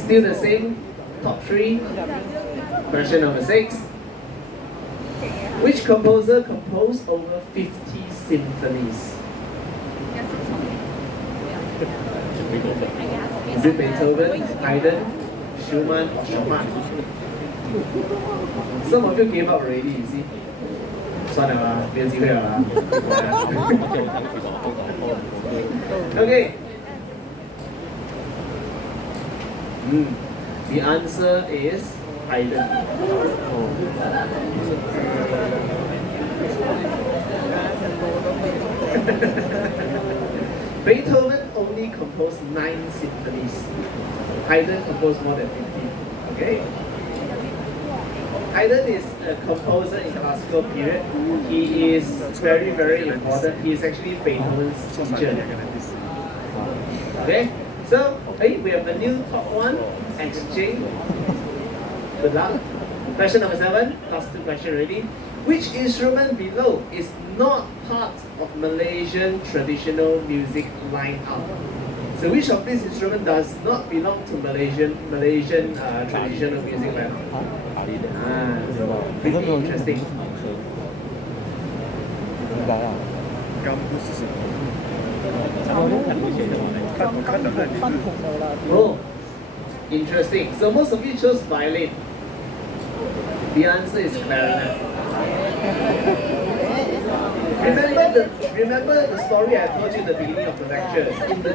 Still the same, top 3. Question number 6. Which composer composed over 50 symphonies? Is it Beethoven, Haydn, Schumann, or Chopin? Some of you gave up already, you see. 算了啦，没有机会了啦。Okay. The answer is Haydn. Beethoven only composed 9 symphonies. Haydn composed more than 50. Okay? Haydn is a composer in classical period. He is very, very important. He is actually Beethoven's teacher. Okay? So, hey, we have a new top 1 exchange. Good luck. Question number 7. Last 2 questions already. Which instrument below is not part of Malaysian traditional music lineup? So which of these instruments does not belong to Malaysian traditional music lineup? Pretty interesting. Oh, interesting. So most of you chose violin. The answer is clarinet. Remember the story I told you at the beginning of the lecture.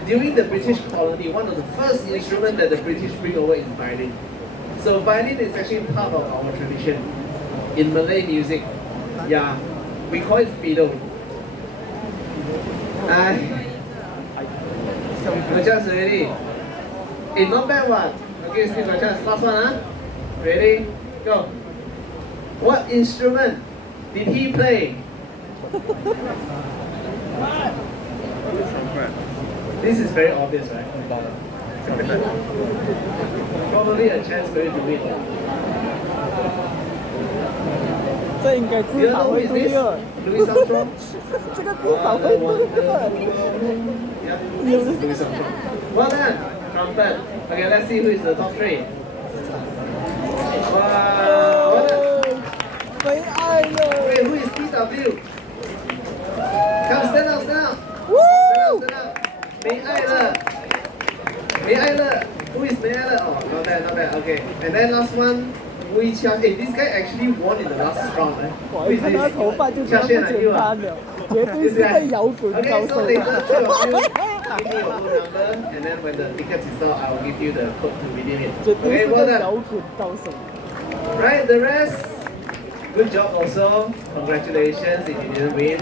During the British colony, one of the first instruments that the British bring over is violin. So violin is actually part of our tradition in Malay music. Yeah, we call it fiddle. No chance already. It's not bad one. Okay, still no chance. Last one, huh? Ready? Go. What instrument did he play? This is very obvious, right? Probably a chance for you to win. 这应该至少会对了。Louis Armstrong? 这个至少会对了。 Louis Armstrong. Well done, trumpet. Okay, let's see who is the top 3. Wow, well done. 没爱了。 Okay, who is PW? Come, stand up, stand up. Woo! Stand up. 没爱了. 没爱了. Who is 没爱了? Oh, not bad, not bad. Okay, and then last one. this guy actually won in the last round. 我一看他头发就知道不简单了，绝对是 This 个 guy. 摇滚高 Okay, 手 so。later, three of you give me your phone number, and then when the tickets is out, I will give you the code to redeem it. 绝对 Okay, 是 well 个摇 done. 滚高手。 Right, the rest, good job also. Congratulations if you didn't win.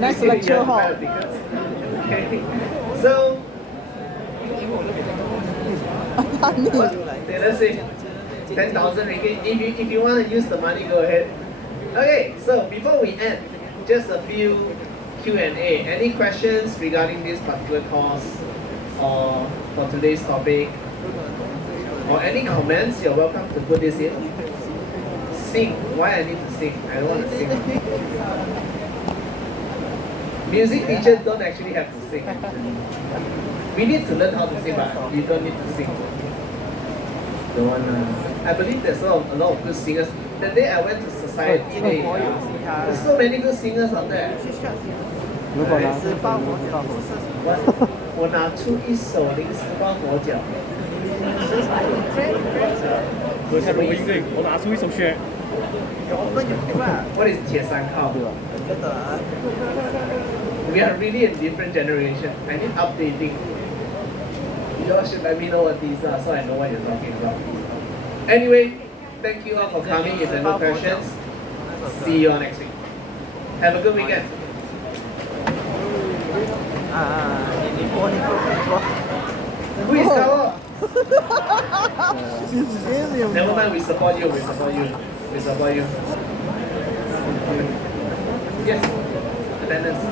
Next You lecture have to buy hall. the tickets. Okay, so what? Let's see. 10,000 ringgit. If you want to use the money, go ahead. Okay, so before we end, just a few Q&A. Any questions regarding this particular course or for today's topic? Or any comments, you're welcome to put this in. Sing. Why I need to sing? I don't want to sing. Music teachers don't actually have to sing. We need to learn how to sing, but you don't need to sing. Don't want I believe there's a lot of good singers. That day I went to Society Day. There's so many good singers out there. 如果呢？我拿出一首临时抱佛脚。我下录音对，我拿出一首血。 What is 铁三靠？ We are really a different generation. I need updating. You all should let me know what these are so I know what you're talking about. Anyway, thank you all for coming. If there are no questions, see you all next week. Have a good weekend. Who is Carlo? Never mind, we support you. We support you. We support you. Yes, attendance.